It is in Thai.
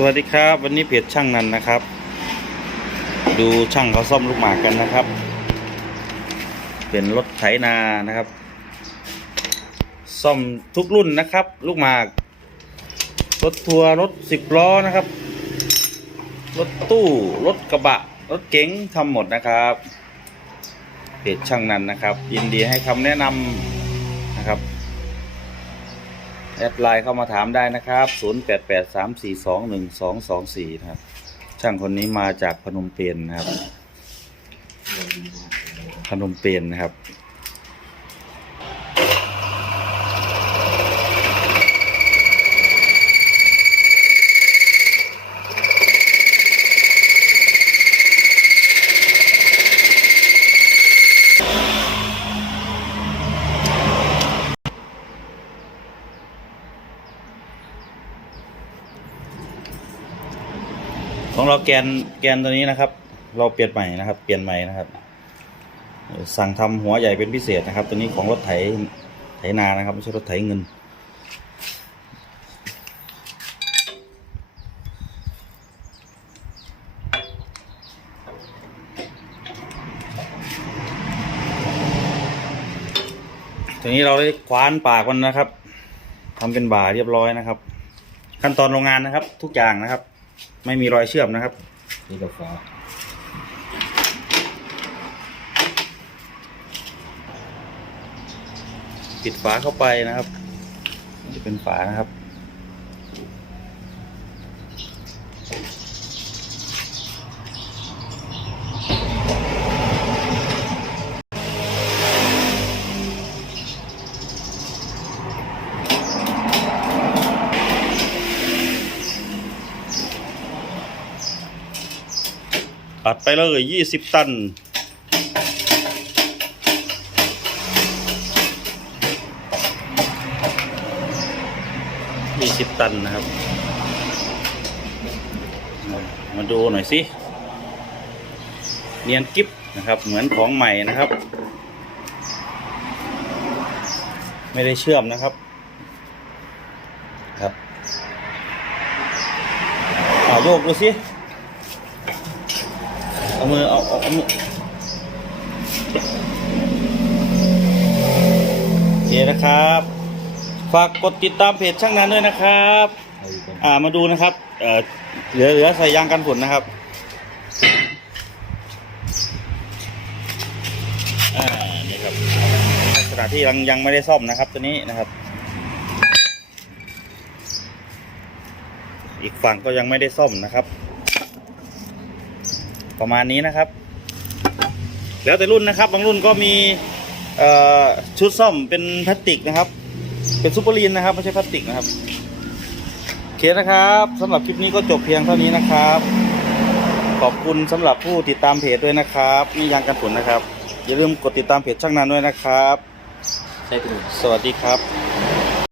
สวัสดีครับ วันนี้เพจช่างนันนะครับ ดูช่างเขาซ่อมลูกหมากกันนะครับ เป็นรถไถนานะครับ ซ่อมทุกรุ่นนะครับ ลูกหมาก รถทัวร์รถสิบล้อนะครับ รถตู้รถกระบะ รถเก๋งทำหมดนะครับเพจช่างนันนะครับ ยินดีให้คำแนะนำนะครับ แอดไลน์เข้ามาถามได้นะครับ 0883421224นะครับ ช่างคนนี้มาจากพนมเปญนะครับ พนมเปญนะครับ ของเราแกนแกนตัวนี้นะครับ เราเปลี่ยนใหม่นะครับ เปลี่ยนใหม่นะครับ สั่งทำหัวใหญ่เป็นพิเศษนะครับ ตัวนี้ของรถไถไถนานะครับไม่ใช่รถไถเงินทีนี้เราได้คว้านปากมันนะครับทำเป็นบ่าเรียบร้อยนะครับ ขั้นตอนโรงงานนะครับ ทุกอย่างนะครับ ไม่มีรอยเชื่อมนะครับ นี่กับฟ้าปิดฝาเข้าไปนะครับ จะเป็นฝานะครับัดไปเลยยี่สิบตัน ยี่สิบตันนะครับ มาดูหน่อยสิ เนียนกิฟนะครับ เหมือนของใหม่นะครับ ไม่ได้เชื่อมนะครับ ครับเอาโยกดูสิ เอามือเอาเอาเอามือโอเคนะครับ ฝากกดติดตามเพจช่างนั้นด้วยนะครับเอาอยู่กันอ่ามาดูนะครับ เอ่อเหลือเหลือใส่ยางกันฝนนะครับอ่านี่ครับลักษณะที่ยังยังไม่ได้ซ่อมนะครับ ตัวนี้นะครับ อีกฝั่งก็ยังไม่ได้ซ่อมนะครับ ประมาณนี้นะครับ แล้วแต่รุ่นนะครับ บางรุ่นก็มีเอ่อชุดซ่อมเป็นพลาสติกนะครับ เป็นซูเปอร์ลีนนะครับไม่ใช่พลาสติกนะครับโอเคนะครับสำหรับคลิปนี้ก็จบเพียงเท่านี้นะครับ ขอบคุณสำหรับผู้ติดตามเพจด้วยนะครับนี่ยางกันฝนนะครับ อย่าลืมกดติดตามเพจช่างนันด้วยนะครับใช่ตัวสวัสดีครับ